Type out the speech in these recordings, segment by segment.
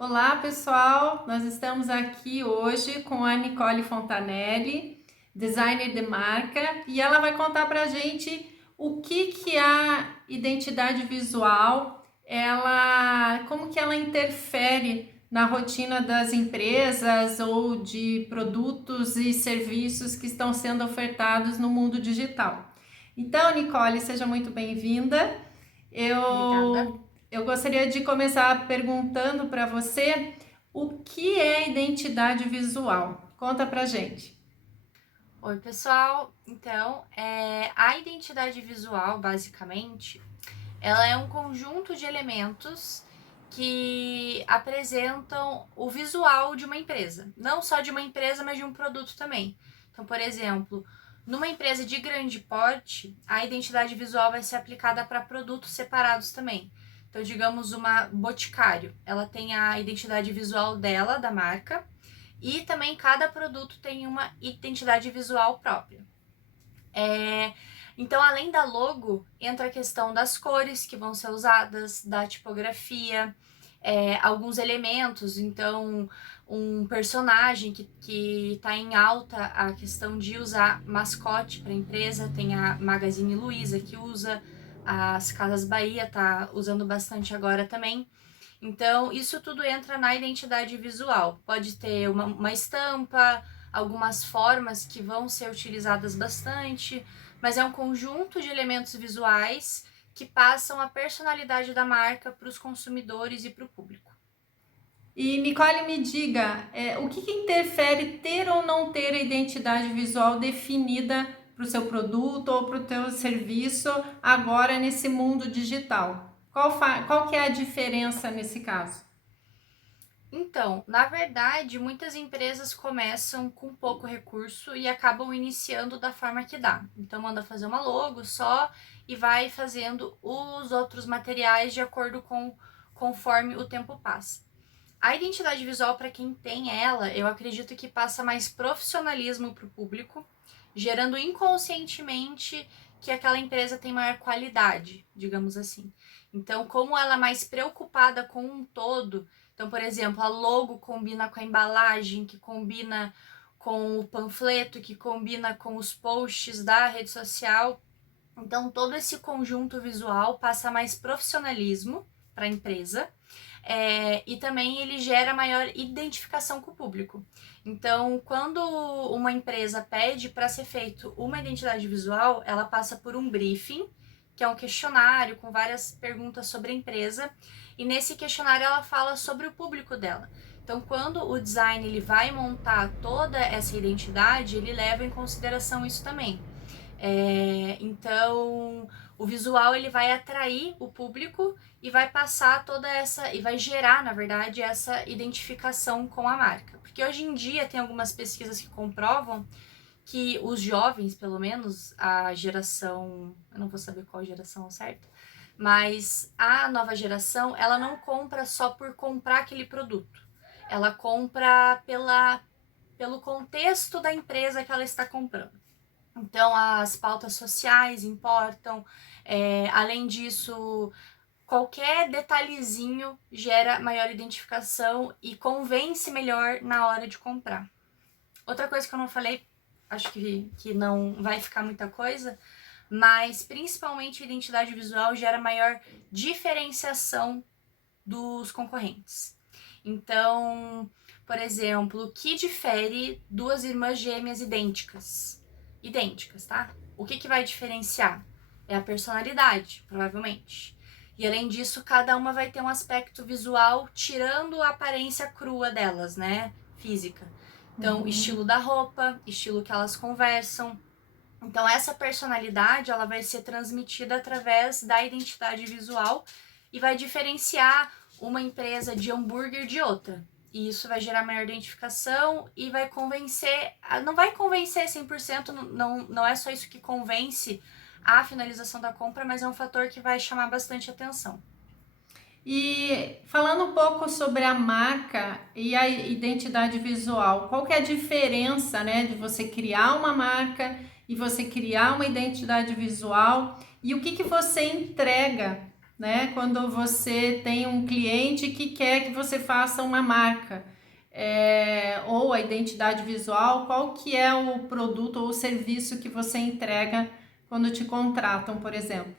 Olá, pessoal! Nós estamos aqui hoje com a Nicole Fontanelli, designer de marca, e ela vai contar para a gente o que a identidade visual, como que ela interfere na rotina das empresas ou de produtos e serviços que estão sendo ofertados no mundo digital. Então, Nicole, seja muito bem-vinda. Obrigada. Eu gostaria de começar perguntando para você o que é identidade visual. Conta pra gente. Oi, pessoal. Então, a identidade visual, basicamente, ela é um conjunto de elementos que apresentam o visual de uma empresa. Não só de uma empresa, mas de um produto também. Então, por exemplo, numa empresa de grande porte, a identidade visual vai ser aplicada para produtos separados também. Então, digamos, uma Boticário, ela tem a identidade visual dela, da marca, e também cada produto tem uma identidade visual própria. Então, além da logo, entra a questão das cores que vão ser usadas, da tipografia, alguns elementos. Então, um personagem que está em alta a questão de usar mascote para a empresa, tem a Magazine Luiza que usa, as Casas Bahia tá usando bastante agora também. Então, isso tudo entra na identidade visual. Pode ter uma estampa, algumas formas que vão ser utilizadas bastante, mas é um conjunto de elementos visuais que passam a personalidade da marca para os consumidores e para o público. E Nicole, me diga, o que interfere ter ou não ter a identidade visual definida para o seu produto ou para o seu serviço agora nesse mundo digital? Qual que é a diferença nesse caso? Então, na verdade, muitas empresas começam com pouco recurso e acabam iniciando da forma que dá. Então, manda fazer uma logo só e vai fazendo os outros materiais de acordo com conforme o tempo passa. A identidade visual, para quem tem ela, eu acredito que passa mais profissionalismo para o público, gerando inconscientemente que aquela empresa tem maior qualidade, digamos assim. Então, como ela é mais preocupada com um todo, então, por exemplo, a logo combina com a embalagem, que combina com o panfleto, que combina com os posts da rede social. Então, todo esse conjunto visual passa mais profissionalismo para a empresa, e também ele gera maior identificação com o público. Então, quando uma empresa pede para ser feito uma identidade visual, ela passa por um briefing, que é um questionário com várias perguntas sobre a empresa, e nesse questionário ela fala sobre o público dela. Então, quando o design ele vai montar toda essa identidade, ele leva em consideração isso também. Então, o visual ele vai atrair o público e vai passar toda essa, e vai gerar, na verdade, essa identificação com a marca. Porque hoje em dia tem algumas pesquisas que comprovam que os jovens, pelo menos, a geração, eu não vou saber qual geração é certa, mas a nova geração, ela não compra só por comprar aquele produto. Ela compra pelo contexto da empresa que ela está comprando. Então, as pautas sociais importam. Além disso, qualquer detalhezinho gera maior identificação e convence melhor na hora de comprar. Outra coisa que eu não falei, acho que não vai ficar muita coisa, mas principalmente a identidade visual gera maior diferenciação dos concorrentes. Então, por exemplo, o que difere duas irmãs gêmeas idênticas? Idênticas, tá? O que vai diferenciar? É a personalidade, provavelmente. E além disso, cada uma vai ter um aspecto visual tirando a aparência crua delas, né? Física. Então, estilo da roupa, estilo que elas conversam. Então, essa personalidade, ela vai ser transmitida através da identidade visual e vai diferenciar uma empresa de hambúrguer de outra. E isso vai gerar maior identificação e vai convencer, não vai convencer 100%, não é só isso que convence a finalização da compra, mas é um fator que vai chamar bastante atenção. E falando um pouco sobre a marca e a identidade visual, qual que é a diferença, né, de você criar uma marca e você criar uma identidade visual e o que você entrega né? Quando você tem um cliente que quer que você faça uma marca, ou a identidade visual, qual que é o produto ou o serviço que você entrega quando te contratam, por exemplo?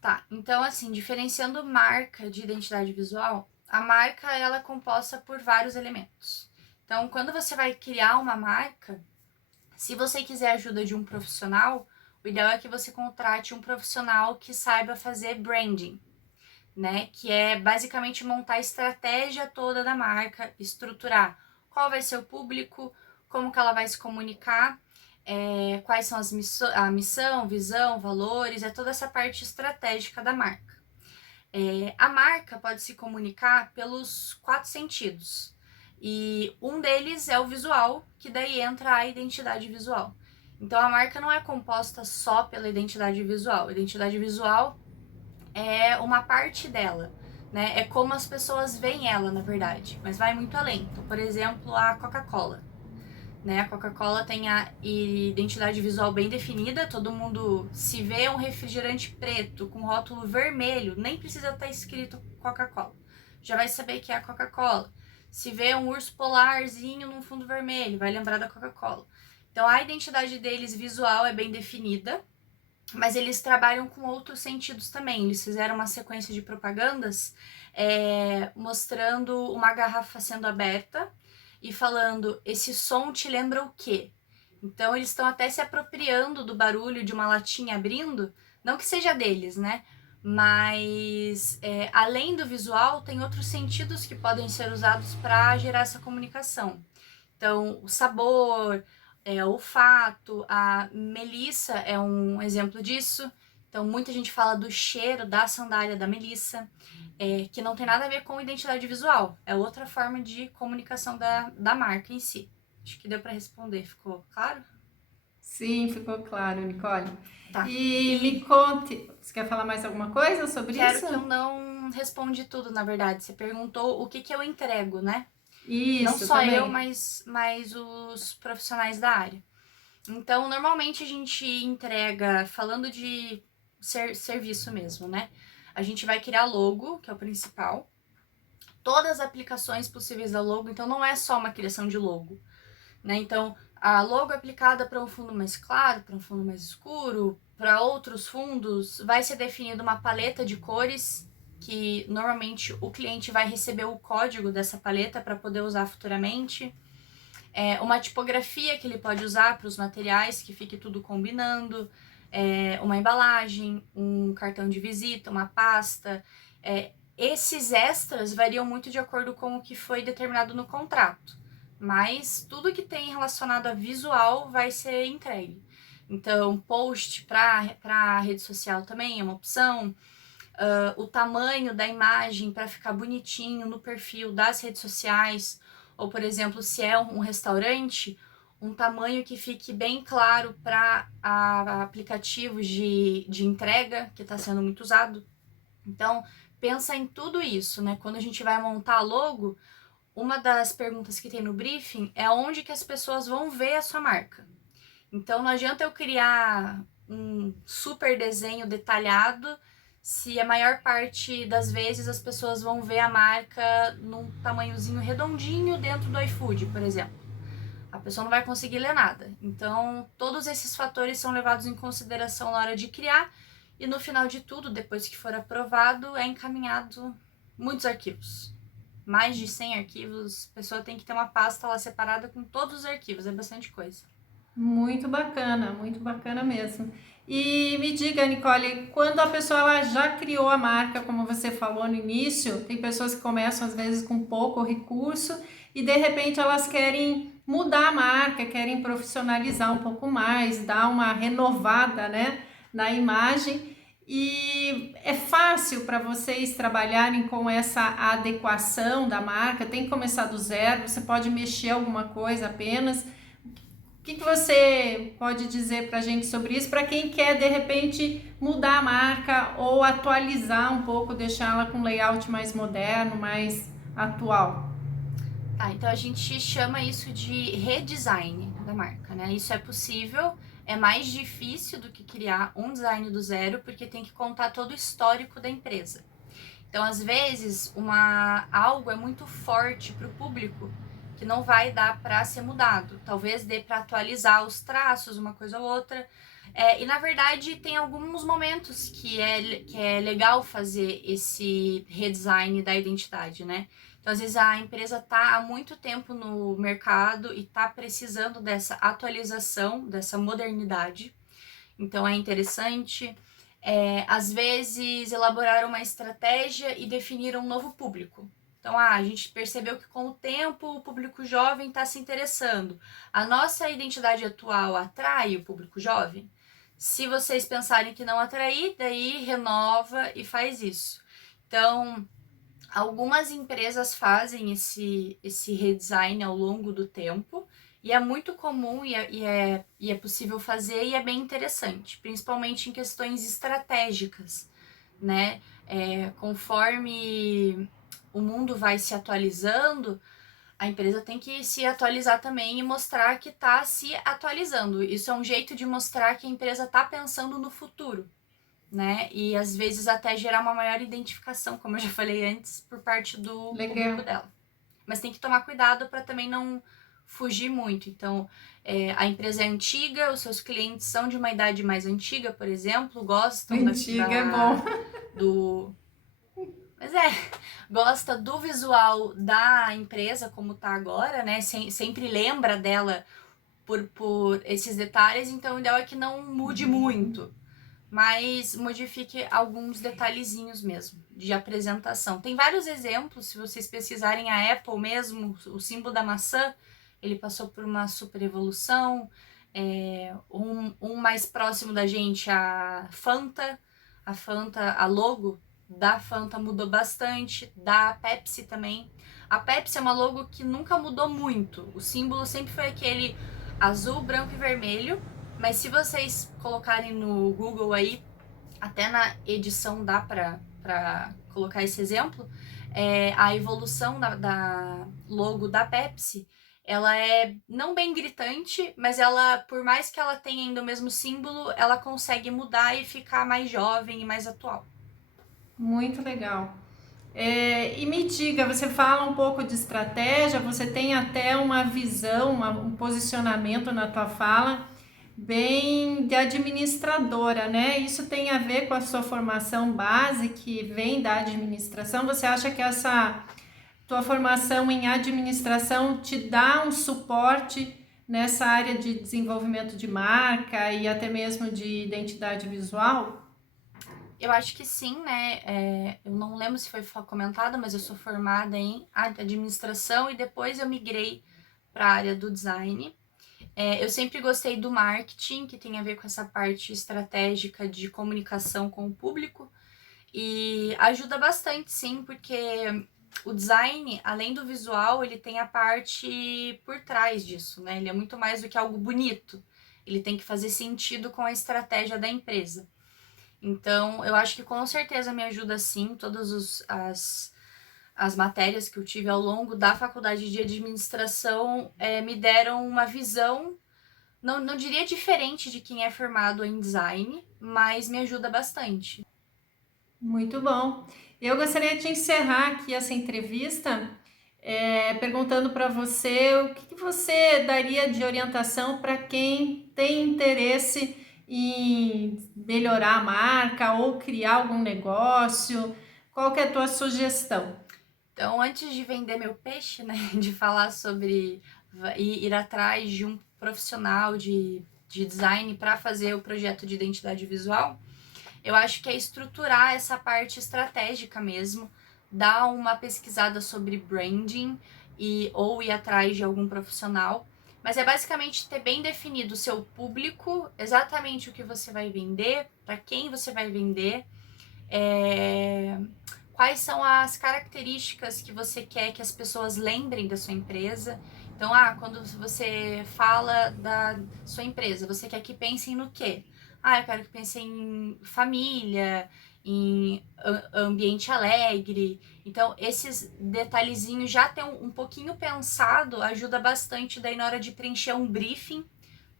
Tá, então assim, diferenciando marca de identidade visual, a marca ela é composta por vários elementos. Então, quando você vai criar uma marca, se você quiser a ajuda de um profissional, o ideal é que você contrate um profissional que saiba fazer branding, né? Que é basicamente montar a estratégia toda da marca, estruturar qual vai ser o público, como que ela vai se comunicar, quais são a missão, visão, valores, é toda essa parte estratégica da marca. A marca pode se comunicar pelos 4 sentidos. E um deles é o visual, que daí entra a identidade visual. Então a marca não é composta só pela identidade visual. A identidade visual é uma parte dela, né? É como as pessoas veem ela, na verdade, mas vai muito além. Então, por exemplo, a Coca-Cola. Né? A Coca-Cola tem a identidade visual bem definida, todo mundo se vê um refrigerante preto com rótulo vermelho, nem precisa estar escrito Coca-Cola, já vai saber que é a Coca-Cola. Se vê um urso polarzinho num fundo vermelho, vai lembrar da Coca-Cola. Então a identidade deles visual é bem definida, mas eles trabalham com outros sentidos também. Eles fizeram uma sequência de propagandas mostrando uma garrafa sendo aberta e falando, esse som te lembra o quê? Então eles estão até se apropriando do barulho de uma latinha abrindo, não que seja deles, né? Mas além do visual, tem outros sentidos que podem ser usados para gerar essa comunicação. Então, o sabor, o olfato, a melissa é um exemplo disso. Então, muita gente fala do cheiro da sandália da melissa, que não tem nada a ver com identidade visual. É outra forma de comunicação da marca em si. Acho que deu para responder, ficou claro? Sim, ficou claro, Nicole. Tá. E me conte, você quer falar mais alguma coisa sobre Quero isso? que eu não respondi tudo, na verdade. Você perguntou o que eu entrego, né? Não Isso, só eu, também. mas os profissionais da área. Então, normalmente a gente entrega, falando de serviço mesmo, né? A gente vai criar logo, que é o principal, todas as aplicações possíveis da logo, então não é só uma criação de logo, né? Então, a logo aplicada para um fundo mais claro, para um fundo mais escuro, para outros fundos, vai ser definida uma paleta de cores que normalmente o cliente vai receber o código dessa paleta para poder usar futuramente. Uma tipografia que ele pode usar para os materiais, que fique tudo combinando, uma embalagem, um cartão de visita, uma pasta. Esses extras variam muito de acordo com o que foi determinado no contrato, mas tudo que tem relacionado a visual vai ser entregue. Então, post para rede social também é uma opção. O tamanho da imagem para ficar bonitinho no perfil das redes sociais, ou por exemplo, se é um restaurante, um tamanho que fique bem claro para aplicativos de entrega, que está sendo muito usado. Então, pensa em tudo isso, né? Quando a gente vai montar a logo, uma das perguntas que tem no briefing é onde que as pessoas vão ver a sua marca. Então, não adianta eu criar um super desenho detalhado se a maior parte das vezes as pessoas vão ver a marca num tamanhozinho redondinho dentro do iFood, por exemplo. A pessoa não vai conseguir ler nada. Então, todos esses fatores são levados em consideração na hora de criar e no final de tudo, depois que for aprovado, é encaminhado muitos arquivos. Mais de 100 arquivos, a pessoa tem que ter uma pasta lá separada com todos os arquivos, é bastante coisa. Muito bacana mesmo. E me diga, Nicole, quando a pessoa ela já criou a marca, como você falou no início, tem pessoas que começam às vezes com pouco recurso e de repente elas querem mudar a marca, querem profissionalizar um pouco mais, dar uma renovada, né, na imagem. E é fácil para vocês trabalharem com essa adequação da marca? Tem que começar do zero, você pode mexer alguma coisa apenas. O que você pode dizer para a gente sobre isso, para quem quer de repente mudar a marca ou atualizar um pouco, deixá-la com um layout mais moderno, mais atual? Tá, então a gente chama isso de redesign da marca, né? Isso é possível, é mais difícil do que criar um design do zero, porque tem que contar todo o histórico da empresa. Então, às vezes, algo é muito forte para o público que não vai dar para ser mudado. Talvez dê para atualizar os traços, uma coisa ou outra. E, na verdade, tem alguns momentos que é legal fazer esse redesign da identidade, né? Então, às vezes, a empresa está há muito tempo no mercado e está precisando dessa atualização, dessa modernidade. Então, é interessante. Às vezes, elaborar uma estratégia e definir um novo público. Então, a gente percebeu que com o tempo o público jovem está se interessando. A nossa identidade atual atrai o público jovem? Se vocês pensarem que não atrair, daí renova e faz isso. Então, algumas empresas fazem esse redesign ao longo do tempo, e é muito comum e é possível fazer, e é bem interessante, principalmente em questões estratégicas, né? Conforme o mundo vai se atualizando, a empresa tem que se atualizar também e mostrar que está se atualizando. Isso é um jeito de mostrar que a empresa está pensando no futuro, né? E às vezes até gerar uma maior identificação, como eu já falei antes, por parte do público dela. Mas tem que tomar cuidado para também não fugir muito. Então, a empresa é antiga, os seus clientes são de uma idade mais antiga, por exemplo, gostam é bom. Mas gosta do visual da empresa como tá agora, né? Sempre lembra dela por esses detalhes, então o ideal é que não mude muito, mas modifique alguns detalhezinhos mesmo de apresentação. Tem vários exemplos, se vocês pesquisarem a Apple mesmo, o símbolo da maçã, ele passou por uma super evolução. Um mais próximo da gente, a Fanta, a logo da Fanta mudou bastante, da Pepsi também. A Pepsi é uma logo que nunca mudou muito, o símbolo sempre foi aquele azul, branco e vermelho, mas se vocês colocarem no Google aí, até na edição dá para colocar esse exemplo, a evolução da logo da Pepsi, ela é não bem gritante, mas ela, por mais que ela tenha ainda o mesmo símbolo, ela consegue mudar e ficar mais jovem e mais atual. Muito legal. E me diga, você fala um pouco de estratégia, você tem até uma visão, um posicionamento na tua fala bem de administradora, né? Isso tem a ver com a sua formação base que vem da administração. Você acha que essa tua formação em administração te dá um suporte nessa área de desenvolvimento de marca e até mesmo de identidade visual? Eu acho que sim, né? Eu não lembro se foi comentado, mas eu sou formada em administração e depois eu migrei para a área do design. Eu sempre gostei do marketing, que tem a ver com essa parte estratégica de comunicação com o público, e ajuda bastante, sim, porque o design, além do visual, ele tem a parte por trás disso, né? Ele é muito mais do que algo bonito. Ele tem que fazer sentido com a estratégia da empresa. Então, eu acho que com certeza me ajuda, sim, todas as matérias que eu tive ao longo da faculdade de administração me deram uma visão, não diria diferente de quem é formado em design, mas me ajuda bastante. Muito bom. Eu gostaria de encerrar aqui essa entrevista perguntando para você o que você daria de orientação para quem tem interesse em melhorar a marca ou criar algum negócio. Qual que é a tua sugestão? Então, antes de vender meu peixe, né, de falar sobre ir atrás de um profissional de design para fazer o projeto de identidade visual, eu acho que é estruturar essa parte estratégica mesmo, dar uma pesquisada sobre branding ou ir atrás de algum profissional. Mas é basicamente ter bem definido o seu público, exatamente o que você vai vender, para quem você vai vender, quais são as características que você quer que as pessoas lembrem da sua empresa. Então, quando você fala da sua empresa, você quer que pensem no quê? Eu quero que pensem em família, em ambiente alegre. Então, esses detalhezinhos já ter um pouquinho pensado ajuda bastante daí na hora de preencher um briefing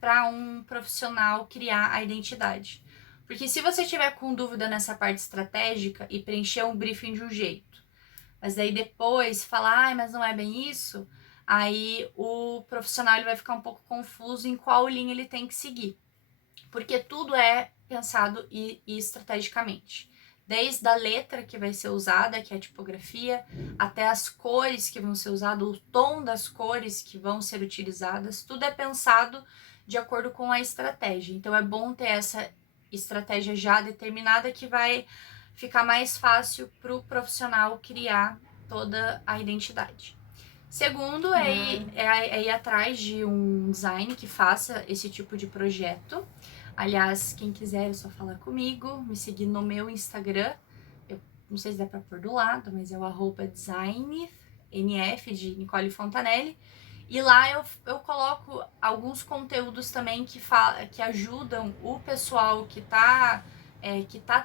para um profissional criar a identidade. Porque se você tiver com dúvida nessa parte estratégica e preencher um briefing de um jeito, mas aí depois falar, mas não é bem isso, aí o profissional ele vai ficar um pouco confuso em qual linha ele tem que seguir. Porque tudo é pensado e estrategicamente. Desde a letra que vai ser usada, que é a tipografia, até as cores que vão ser usadas, o tom das cores que vão ser utilizadas, tudo é pensado de acordo com a estratégia. Então é bom ter essa estratégia já determinada que vai ficar mais fácil para o profissional criar toda a identidade. Segundo, é ir atrás de um design que faça esse tipo de projeto. Aliás, quem quiser é só falar comigo, me seguir no meu Instagram. Eu não sei se dá pra pôr do lado, mas é o @design, NF de Nicole Fontanelli. E lá eu coloco alguns conteúdos também que ajudam o pessoal que tá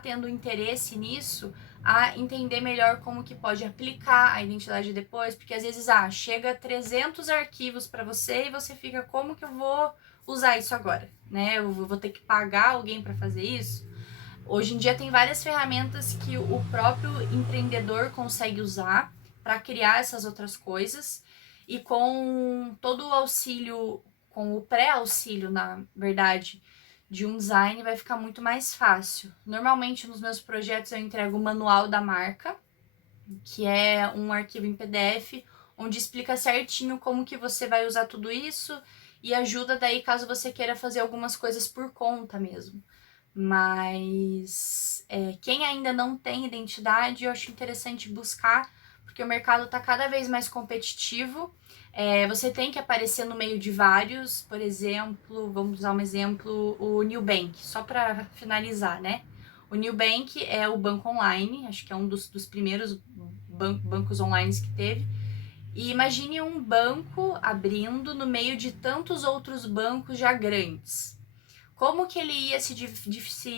tendo interesse nisso a entender melhor como que pode aplicar a identidade depois, porque às vezes chega 300 arquivos para você e você fica, como que eu vou usar isso agora, né? Eu vou ter que pagar alguém para fazer isso? Hoje em dia tem várias ferramentas que o próprio empreendedor consegue usar para criar essas outras coisas, e com todo o auxílio, com o pré-auxílio, na verdade, de um design, vai ficar muito mais fácil. Normalmente nos meus projetos eu entrego o manual da marca, que é um arquivo em PDF, onde explica certinho como que você vai usar tudo isso e ajuda daí caso você queira fazer algumas coisas por conta mesmo. Mas quem ainda não tem identidade, eu acho interessante buscar, porque o mercado está cada vez mais competitivo. Você tem que aparecer no meio de vários, por exemplo, vamos usar um exemplo, o Nubank, só para finalizar, né? O Nubank é o banco online, acho que é um dos primeiros bancos online que teve. E imagine um banco abrindo no meio de tantos outros bancos já grandes. Como que ele ia se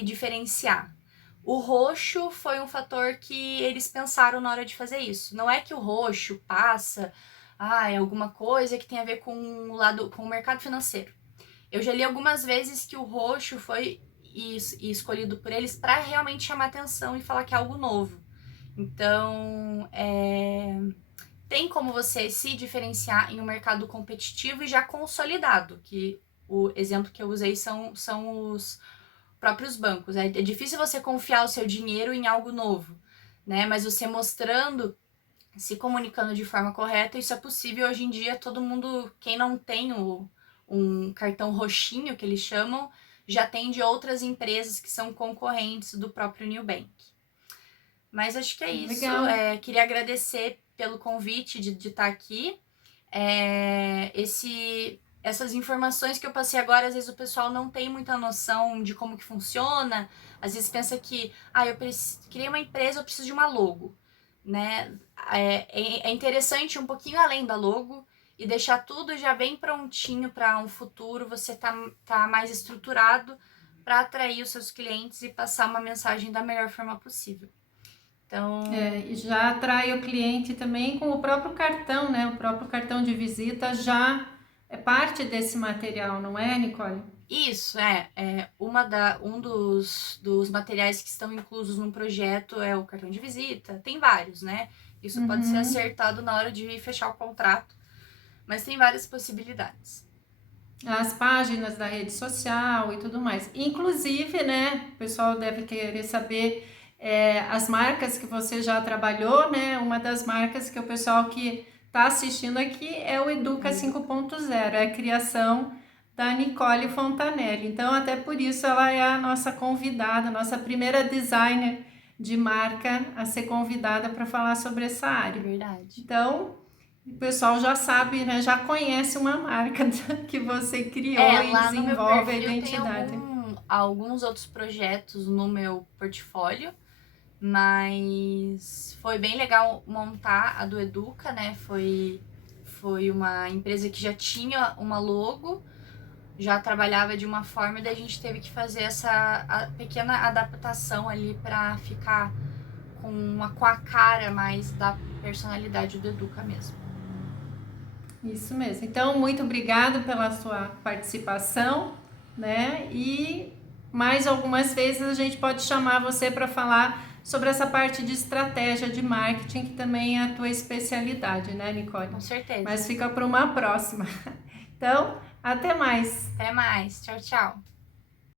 diferenciar? O roxo foi um fator que eles pensaram na hora de fazer isso. Não é que o roxo passa, é alguma coisa que tem a ver com o mercado financeiro. Eu já li algumas vezes que o roxo foi escolhido por eles para realmente chamar atenção e falar que é algo novo. Então, tem como você se diferenciar em um mercado competitivo e já consolidado, que o exemplo que eu usei são os próprios bancos. É difícil você confiar o seu dinheiro em algo novo, né? Mas você mostrando, se comunicando de forma correta, isso é possível. Hoje em dia, todo mundo, quem não tem um cartão roxinho, que eles chamam, já tem de outras empresas que são concorrentes do próprio Nubank. Mas acho que é isso. Queria agradecer pelo convite de estar aqui. Essas informações que eu passei agora, às vezes o pessoal não tem muita noção de como que funciona. Às vezes pensa que, criei uma empresa, eu preciso de uma logo, né? É interessante um pouquinho além da logo e deixar tudo já bem prontinho para um futuro, você tá mais estruturado para atrair os seus clientes e passar uma mensagem da melhor forma possível. Então, e já atrai o cliente também com o próprio cartão, né? O próprio cartão de visita já é parte desse material, não é, Nicole? Isso, um dos materiais que estão inclusos no projeto é o cartão de visita. Tem vários, né? Isso pode ser acertado na hora de fechar o contrato, mas tem várias possibilidades. As páginas da rede social e tudo mais. Inclusive, né, o pessoal deve querer saber as marcas que você já trabalhou, né? Uma das marcas que o pessoal que está assistindo aqui é o Educa 5.0, é a criação da Nicole Fontanelli. Então, até por isso ela é a nossa convidada, nossa primeira designer de marca a ser convidada para falar sobre essa área. Verdade. Então, o pessoal já sabe, né? Já conhece uma marca que você criou e lá desenvolve no meu perfil a identidade. Tem alguns outros projetos no meu portfólio, mas foi bem legal montar a do Educa, né? Foi uma empresa que já tinha uma logo, já trabalhava de uma forma, e daí a gente teve que fazer essa pequena adaptação ali para ficar com a cara mais da personalidade do Educa mesmo. Isso mesmo. Então, muito obrigado pela sua participação, né? E mais algumas vezes a gente pode chamar você para falar sobre essa parte de estratégia de marketing, que também é a tua especialidade, né, Nicole? Com certeza. Mas fica para uma próxima. Então, até mais. Até mais. Tchau, tchau.